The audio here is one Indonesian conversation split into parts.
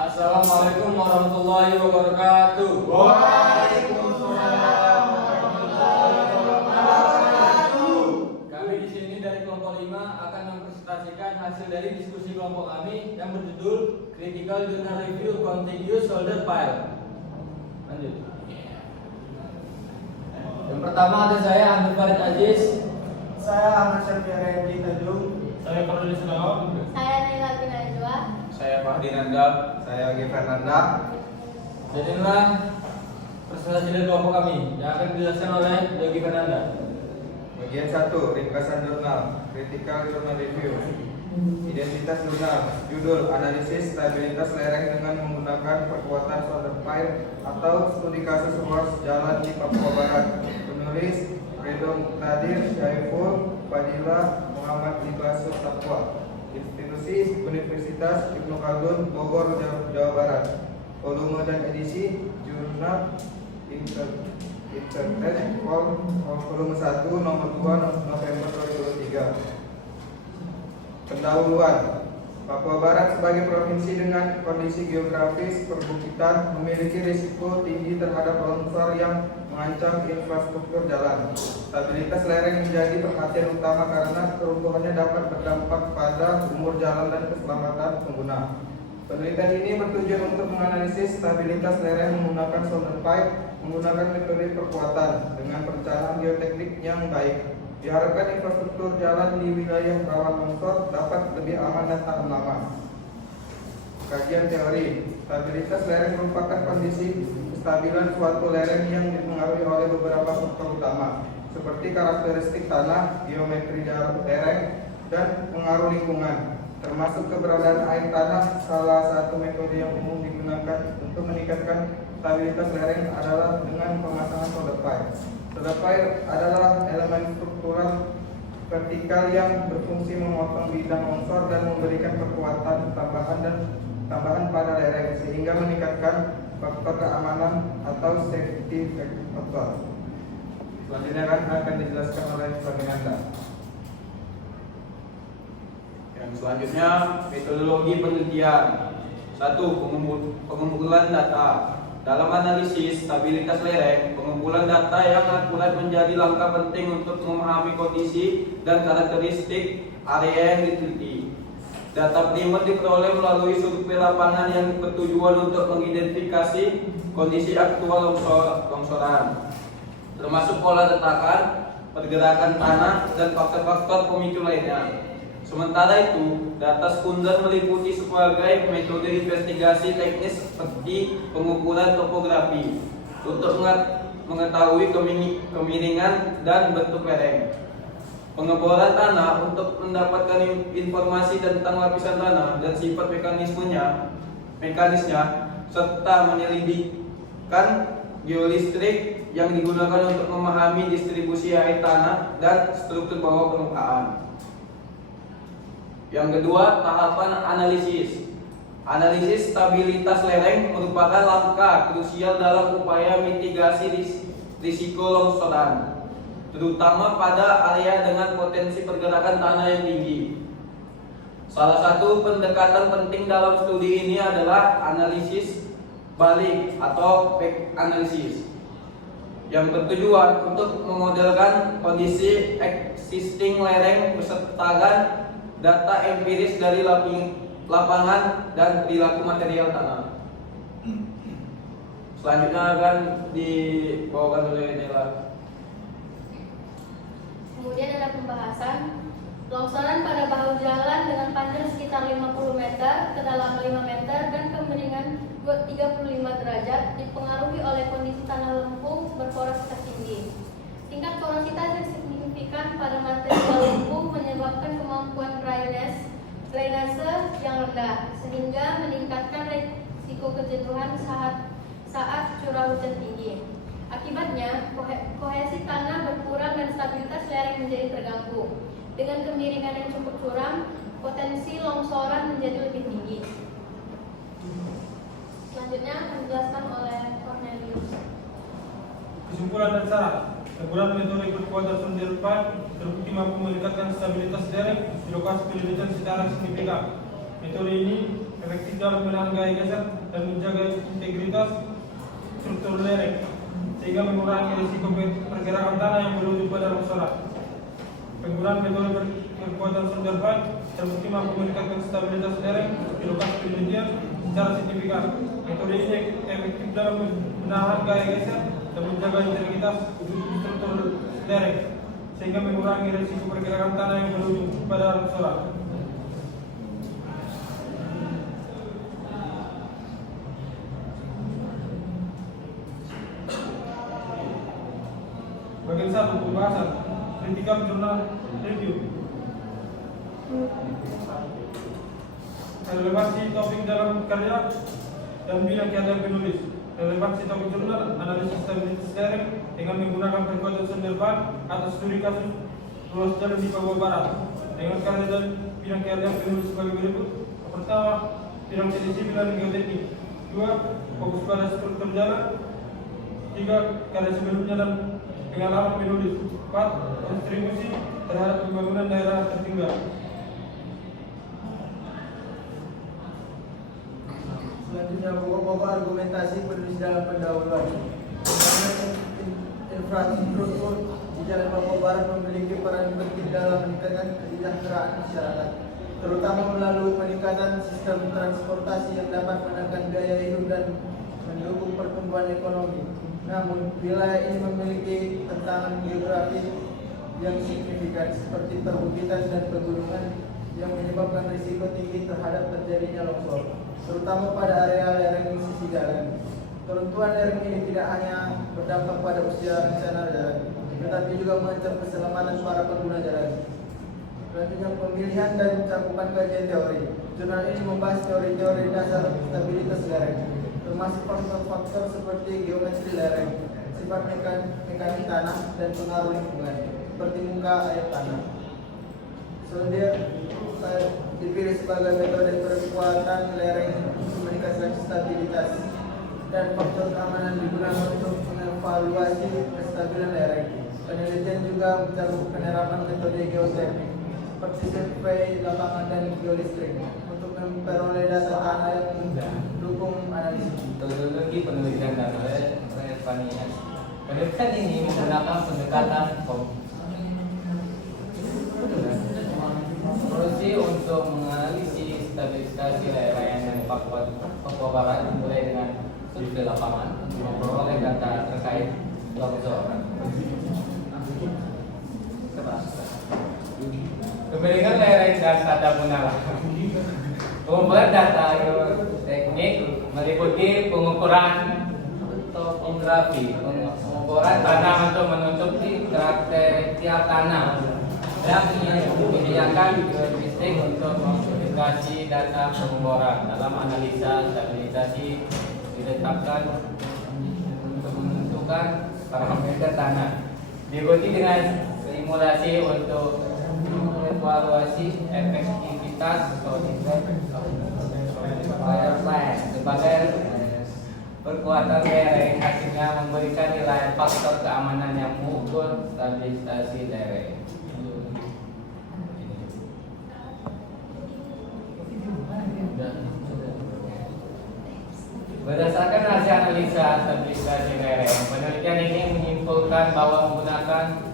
Assalamualaikum warahmatullahi wabarakatuh. Waalaikumsalam warahmatullahi wabarakatuh. Kami di sini dari kelompok 5 akan mempresentasikan hasil dari diskusi kelompok kami yang berjudul Critical Journal Review Contiguous Solder Pile. Lanjut. Yang pertama ada saya Abdul Farid Aziz. Saya Ahmad Syafi'i Edi Tanjung. Saya Fadil Islam. Saya Naila bin Najwa. Saya Fahdi Nanda. Saya Yogi Fernanda. Dan inilah presentasi dari kelompok kami yang akan dijelaskan oleh Yogi Fernanda. Bagian 1, ringkasan jurnal, Critical Journal Review. Identitas jurnal, judul analisis stabilitas lereng dengan menggunakan perkuatan solder pile atau studi kasus ruas jalan di Papua Barat. Penulis Redo Muqtadir Syaiful Fadila Muhammad Libaso Taqwa. Institusi Universitas Ibnu Khaldun Bogor, Jawa Barat. Volume dan edisi Jurnal Internet volume 1 nomor 2 November 2023. Pendahuluan. Papua Barat sebagai provinsi dengan kondisi geografis perbukitan memiliki risiko tinggi terhadap longsor yang mengancam infrastruktur jalan. Stabilitas lereng menjadi perhatian utama karena keruntuhannya dapat berdampak pada umur jalan dan keselamatan pengguna. Penelitian ini bertujuan untuk menganalisis stabilitas lereng menggunakan solder pipe menggunakan metode perkuatan dengan perencanaan geoteknik yang baik. Diharapkan infrastruktur jalan di wilayah rawan longsor dapat lebih aman dan tahan lama. Kajian teori. Stabilitas lereng merupakan kondisi kestabilan suatu lereng yang dipengaruhi oleh beberapa faktor utama, seperti karakteristik tanah, geometri lereng, dan pengaruh lingkungan, termasuk keberadaan air tanah. Salah satu metode yang umum digunakan untuk meningkatkan stabilitas lereng adalah dengan pemasangan solder pipe. Solder pipe adalah elemen struktural vertikal yang berfungsi memotong bidang longsor dan memberikan kekuatan tambahan pada lereng sehingga meningkatkan faktor keamanan atau safety factor. Selanjutnya akan dijelaskan oleh Fernanda. Yang selanjutnya metodologi penelitian. 1. Pengumpulan data. Dalam analisis stabilitas lereng, pengumpulan data yang akurat menjadi langkah penting untuk memahami kondisi dan karakteristik area yang diteliti. Data primer diperoleh melalui survei lapangan yang bertujuan untuk mengidentifikasi kondisi aktual longsoran, termasuk pola retakan, pergerakan tanah, dan faktor-faktor pemicu lainnya. Sementara itu, data sekunder meliputi sebagai metode investigasi teknis seperti pengukuran topografi untuk mengetahui kemiringan dan bentuk lereng, pengeboran tanah untuk mendapatkan informasi tentang lapisan tanah dan sifat mekanisnya, serta menyelidikkan geolistrik yang digunakan untuk memahami distribusi air tanah dan struktur bawah permukaan. Yang kedua, tahapan analisis. Analisis stabilitas lereng merupakan langkah krusial dalam upaya mitigasi risiko longsoran, terutama pada area dengan potensi pergerakan tanah yang tinggi. Salah satu pendekatan penting dalam studi ini adalah analisis balik atau back analysis, yang bertujuan untuk memodelkan kondisi existing lereng besertakan data empiris dari lapangan dan perilaku material tanah. Selanjutnya akan dibawakan oleh Naila. Kemudian ada pembahasan longsoran pada bahu jalan dengan panjang sekitar 50 meter, kedalaman 5 meter, dan kemiringan 35 derajat dipengaruhi oleh kondisi tanah lempung berporositas tinggi. Tingkat porositas yang signifikan pada material lempung menyebabkan kemampuan drainase yang rendah, sehingga meningkatkan risiko kejenuhan saat curah hujan tinggi. Akibatnya, kohesi tanah berkurang dan stabilitas lereng menjadi terganggu. Dengan kemiringan yang cukup curam, potensi longsoran menjadi lebih tinggi. Selanjutnya akan dijelaskan oleh Cornelius. Kesimpulan dan syarat. Kegunaan metode perkuatan solder pipe terbukti mampu meningkatkan stabilitas lereng di lokasi penelitian secara signifikan. Metode ini efektif dalam menahan gaya geser dan menjaga integritas struktur lereng sehingga mengurangi risiko pergerakan tanah yang menuju pada longsoran. Penggunaan metode berkekuatan Sondervan terbukti mampu meningkatkan stabilitas lereng di lokasi penelitian secara signifikan. Metode ini efektif dalam menahan gaya geser dan menjaga integritas struktur lereng sehingga mengurangi risiko pergerakan tanah yang menuju pada longsoran. Bagian 1 pembahasan kritikal jurnal review. Relevansi topik dalam karya dan bidang keahlian penulis. Relevansi topik jurnal analisis stabilitas lereng dengan menggunakan perkekuatan Sondervan atas studi kasus ruas jalan di Papua Barat dengan karya dan bidang keahlian penulis sebagai berikut. Pertama, bidang teknik sipil dan geoteknik. 2, fokus pada struktur jalan. 3, karya sebelumnya dan pengalaman penulis. 4, kontribusi terhadap pembangunan daerah tertinggal. Selanjutnya pokok-pokok argumentasi penulis dalam pendahuluan. Infrastruktur di Jalan Papua Barat memiliki peran penting dalam meningkatkan kesejahteraan masyarakat, terutama melalui peningkatan sistem transportasi yang dapat menekan gaya hidup dan mendukung pertumbuhan ekonomi. Namun, wilayah ini memiliki tantangan geografis yang signifikan seperti perbukitan dan pegunungan yang menyebabkan risiko tinggi terhadap terjadinya longsor, terutama pada area lereng sisi jalan. Keruntuhan lereng ini tidak hanya berdampak pada usia rencana jalan, tetapi juga mengancam keselamatan para pengguna jalan. Selanjutnya, pemilihan dan cakupan kajian teori. Jurnal ini membahas teori-teori dasar stabilitas lereng, termasuk faktor-faktor seperti geometri lereng, sifat mekanik tanah, dan pengaruh lingkungan, seperti muka air tanah. Sondier dipilih sebagai metode perkuatan lereng untuk meningkatkan stabilitas, dan faktor keamanan digunakan untuk mengevaluasi kestabilan lereng. Penelitian juga mencakup penerapan metode geoteknik seperti survei lapangan dan geolistrik untuk memperoleh data tanah yang mendukung analisis. Metodologi penelitian dan relevansinya. Penelitian ini menggunakan pendekatan solusi untuk menganalisis stabilisasi lereng dan Papua Barat mulai dengan survei lapangan, memperoleh data terkait longsor, pemilihan lereng dan tata guna. Pengumpulan data teknik meliputi pengukuran topografi, pengukuran tanah untuk menutupi karakteristik tanah, dan menyediakan heuristik untuk mengaplikasi data pengeboran dalam analisa stabilisasi ditetapkan untuk menentukan parameter tanah. Diikuti dengan simulasi untuk evaluasi efektivitas sebagai perkuatan lereng, hasilnya memberikan nilai faktor keamanan yang mengukur stabilisasi lereng. Berdasarkan hasil analisa stabilisasi lereng, penelitian ini menyimpulkan bahwa menggunakan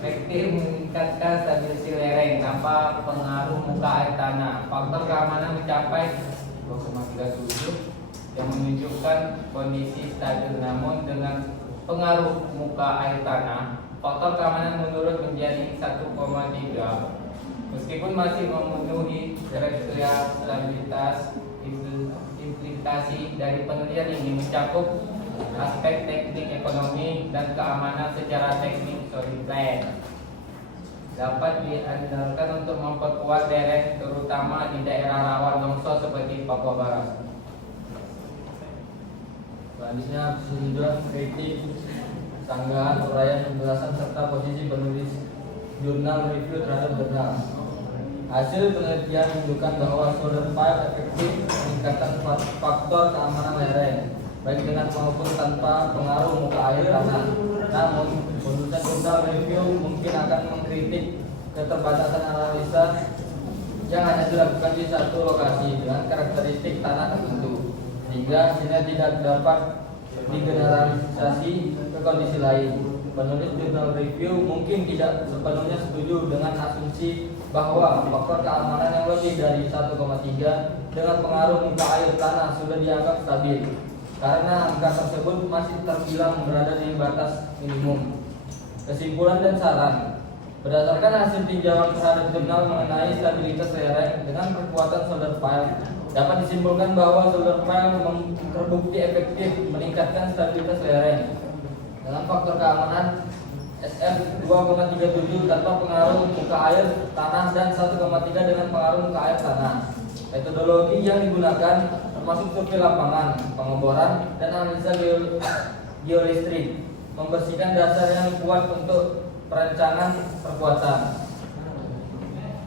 efektif meningkatkan stabilisasi lereng tanpa pengaruh muka air tanah. Faktor keamanan mencapai 2,37 yang menunjukkan kondisi stabil, namun dengan pengaruh muka air tanah, faktor keamanan menurun menjadi 1,3. Meskipun masih memenuhi kriteria stabilitas, implikasi dari penelitian ini mencakup aspek teknik ekonomi dan keamanan secara teknik solid plan. Dapat diandalkan untuk memperkuat lereng, terutama di daerah rawan longsor seperti Papua Barat. Selanjutnya, susunan kritik, sanggahan, uraian, penjelasan serta posisi penulis jurnal review terhadap jurnal. Hasil penelitian menunjukkan bahwa solder file efektif meningkatkan faktor keamanan lereng, baik dengan maupun tanpa pengaruh muka air tanah. Namun, penulisan jurnal review mungkin akan mengkritik keterbatasan analisa yang hanya dilakukan di satu lokasi dengan karakteristik tanah tertentu, sehingga hasilnya tidak dapat digeneralisasi ke kondisi lain. Penulis jurnal review mungkin tidak sepenuhnya setuju dengan asumsi bahwa faktor keamanan yang lebih dari 1,3 dengan pengaruh muka air tanah sudah dianggap stabil, karena angka tersebut masih terbilang berada di batas minimum. Kesimpulan dan saran. Berdasarkan hasil tinjauan terhadap jurnal mengenai stabilitas lereng dengan kekuatan solder pile, dapat disimpulkan bahwa solder pile terbukti efektif meningkatkan stabilitas lereng dengan faktor keamanan SF 2,37 tanpa pengaruh muka air tanah dan 1,3 dengan pengaruh muka air tanah. Metodologi yang digunakan termasuk survei lapangan, pengeboran, dan analisa geolistrik, membersihkan dasar yang kuat untuk perancangan perkuatan.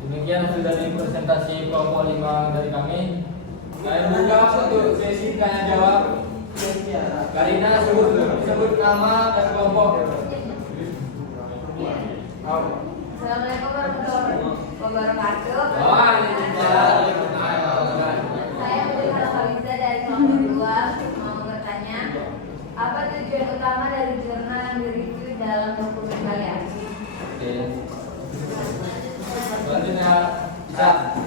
Demikian hasil dari presentasi kelompok 5 dari kami. Saya buka untuk sesi tanya jawab. Karina sebut nama dan kelompok. Assalamualaikum warahmatullahi wabarakatuh. Saya Putri Khaliza dari kelompok 2 mau bertanya, apa tujuan utama dari jurnal yang direview dalam dokumen kalian? Oke. Selanjutnya bisa.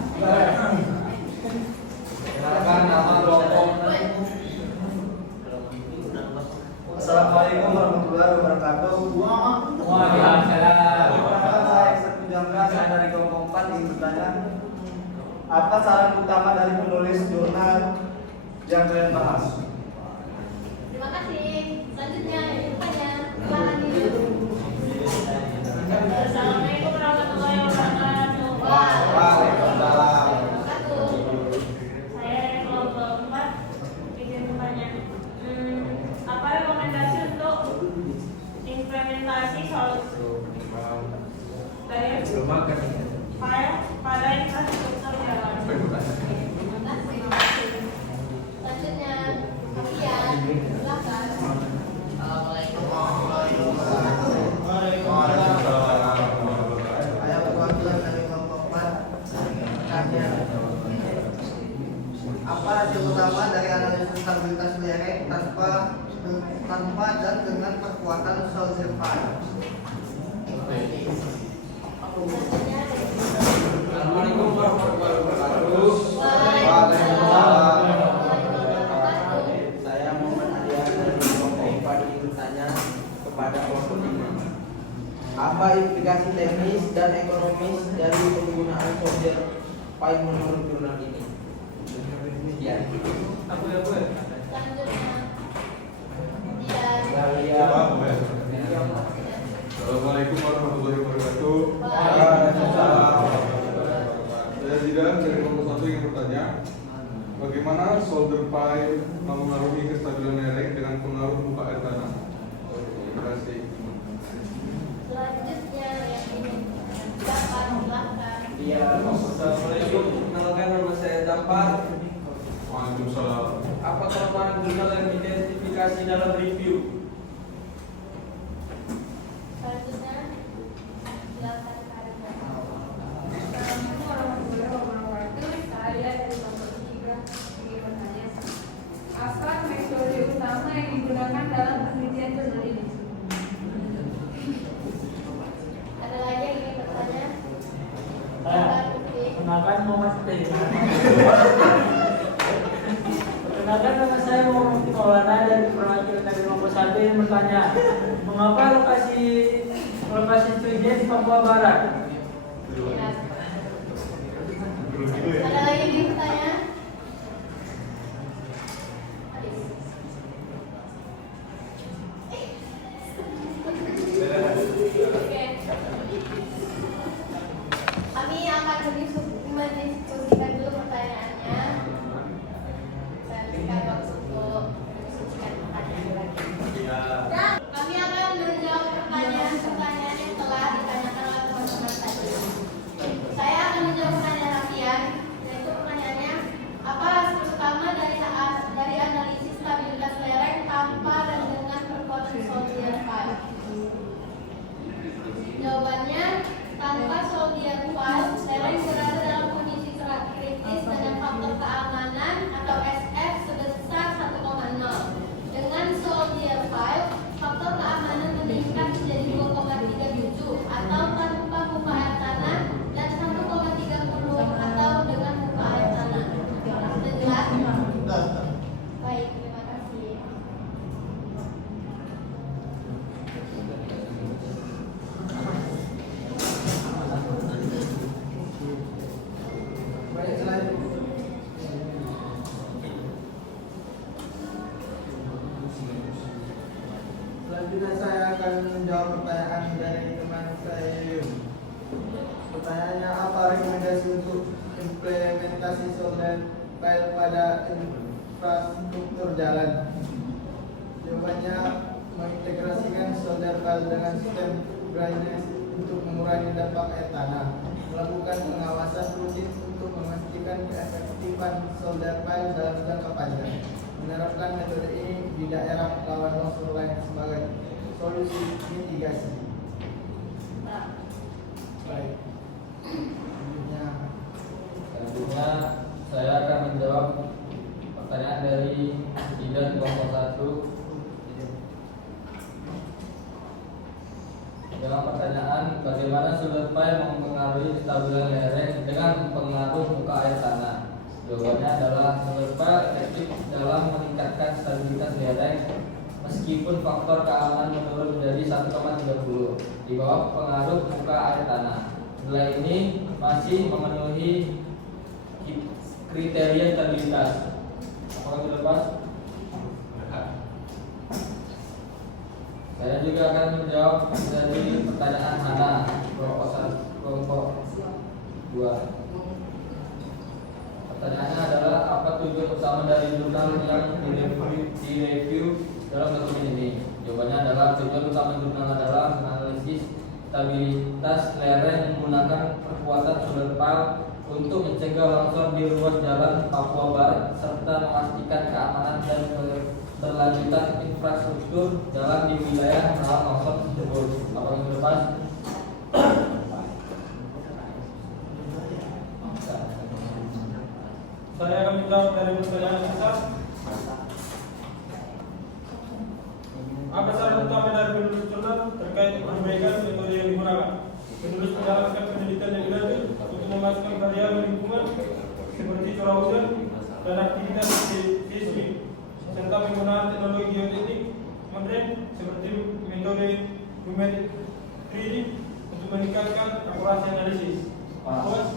Silakan nama kelompok. Assalamualaikum warahmatullahi wabarakatuh. Waalaikumsalam. Saya Iksan Pujangga, saya dari kelompok 4 ingin bertanya, apa saran utama dari penulis jurnal yang kalian bahas? Terima kasih. Selanjutnya yang bertanya, silakan Yuyun. Assalamualaikum warahmatullahi wabarakatuh. Waalaikumsalam. Saya dari kelompok 4 izin bertanya. Apa rekomendasi untuk implementasi dari pada infrastruktur jalan? Terima kasih. Selanjutnya, Kapian, silakan. Saya perwakilan dari kelompok 4 tanya, apa hasil utama dari analisis stabilitas lereng tanpa dan dengan kekuatan solder pile? Selanjutnya, Assalamualaikum warahmatullahi wabarakatuh. Waalaikumsalam. Saya Muhammad Adian dari kelompok 4 ingin bertanya kepada kelompok 5. Apa implikasi teknis dan ekonomis dari penggunaan solder pile menurut jurnal ini? Sekian. Selanjutnya, Dian. Assalamualaikum warahmatullahi wabarakatuh. Waalaikumsalam. Saya Zidan dari kelompok 1 ingin bertanya, bagaimana solder pile mempengaruhi kestabilan lereng dengan pengaruh muka air tanah? Terima kasih. Selanjutnya yang ini, silakan. Iya, Assalamualaikum. Kenalkan nama saya Dampar. Waalaikumsalam. Apa kelemahan jurnal yang diidentifikasi dalam review? Selanjutnya, silakan Karina. Assalamualaikum warahmatullahi wabarakatuh. Saya dari kelompok 3 ingin bertanya, apa metode utama yang digunakan dalam penelitian jurnal ini? Ada lagi yang ingin bertanya? Silakan, Putri. Perkenalkan Muhammad Ferdinand. Perkenalkan nama saya Muhammad Maulana dari perwakilan dari kelompok 1 yang bertanya, mengapa lokasi studi di Papua Barat? Ada lagi yang ingin bertanya? Oke. Kami akan mendiskusikan dulu pertanyaannya. Dan berikan waktu untuk mendiskusikan pertanyaan lagi. Kami akan menjawab pertanyaan yang telah ditanyakan oleh teman-teman tadi. implementasi solder pile pada infrastruktur jalan. Jawabannya mengintegrasikan solder pile dengan sistem drainase untuk mengurangi dampak air tanah, melakukan pengawasan rutin untuk memastikan keefektifan solder pile dalam jangka panjang, menerapkan metode ini di daerah rawan longsor lain sebagai solusi mitigasi. Baik. Selanjutnya saya akan menjawab pertanyaan dari Idan kelompok 1 dengan pertanyaan bagaimana solder pile mempengaruhi kestabilan lereng dengan pengaruh muka air tanah. Jawabannya adalah solder pile efektif dalam meningkatkan stabilitas lereng meskipun faktor keamanan menurun menjadi 1,30 di bawah pengaruh muka air tanah. Nilai ini masih memenuhi kriteria stabilitas. Apakah sudah pas? Saya juga akan menjawab dari pertanyaan Hana kelompok 2. Pertanyaannya adalah apa tujuan utama dari jurnal yang direview dalam dokumen ini? Jawabannya adalah tujuan utama jurnal adalah menganalisis stabilitas lereng menggunakan perkuatan solder pile untuk mencegah longsor di ruas jalan Papua Barat serta memastikan keamanan dan keberlanjutan infrastruktur jalan di wilayah rawan longsor tersebut. Apa yang sudah pas? Saya akan menjawab dari pertanyaan sisa. Apa syarat utama dari penulis jurnal terkait perbaikan metode yang digunakan? Penulis menjalankan penelitian yang dilanjut untuk memastikan variabel lingkungan seperti curah hujan dan aktivitas seismik serta penggunaan teknologi geoteknik modern seperti metode numeric 3D untuk meningkatkan akurasi analisis. Puas?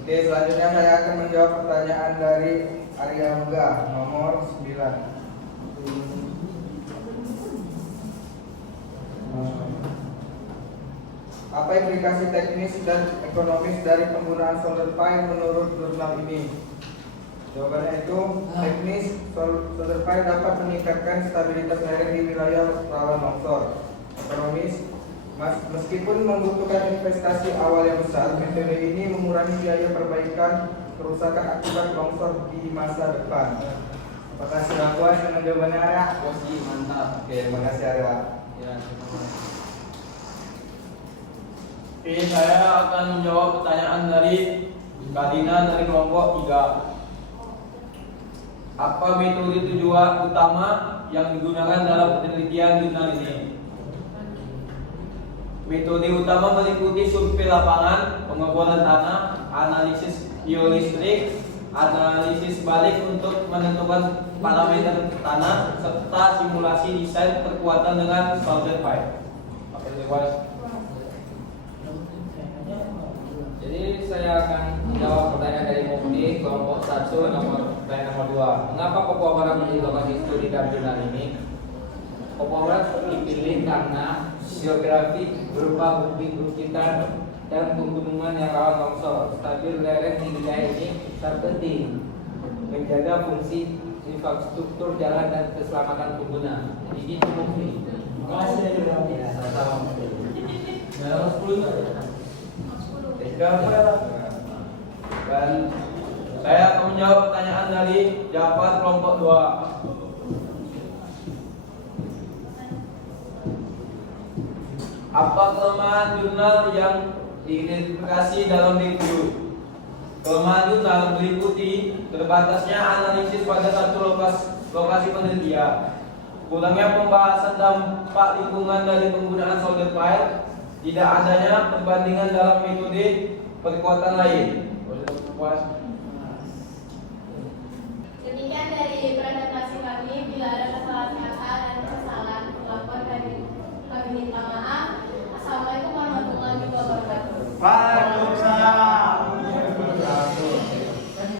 Oke, selanjutnya saya akan menjawab pertanyaan dari Arya Muga nomor 9. Apa implikasi teknis dan ekonomis dari penggunaan solder pile menurut jurnal ini? Jawabannya itu teknis, solder pile dapat meningkatkan stabilitas lereng di wilayah rawan longsor. Ekonomis, meskipun membutuhkan investasi awal yang besar, metode ini mengurangi biaya perbaikan kerusakan akibat longsor di masa depan. Apakah sudah puas dengan jawabannya, Arya? Posisi mantap. Oke, terima kasih, Arya. Ya, terima kasih. Oke, saya akan menjawab pertanyaan dari Kadina dari kelompok 3. Apa metode tujuan utama yang digunakan dalam penelitian jurnal ini? Metode utama meliputi survei lapangan, pengeboran tanah, analisis geolistrik, analisis balik untuk menentukan parameter tanah, serta simulasi desain perkuatan dengan solder pile. Apa itu, Mas? Jadi saya akan menjawab pertanyaan dari Mukti kelompok 1 pertanyaan nomor 2. Mengapa Papua Barat menjadi lokasi studi dalam jurnal ini? Papua Barat dipilih karena geografi berupa bukit-bukitan dan pegunungan yang rawan longsor. Stabil lereng di wilayah ini terpenting menjaga fungsi infrastruktur jalan dan keselamatan pengguna. Jadi gitu Mukti. Terima kasih ya. Sama-sama. Dalam 10 Dan saya akan menjawab pertanyaan dari Jafar kelompok 2. Apa kelemahan jurnal yang diidentifikasi dalam review? Kelemahan jurnal meliputi terbatasnya analisis pada satu lokasi penelitian, kurangnya pembahasan dampak lingkungan dari penggunaan solder pile, tidak adanya perbandingan dalam metode perkuatan lain. Demikian dari presentasi kami. Bila ada kesalahan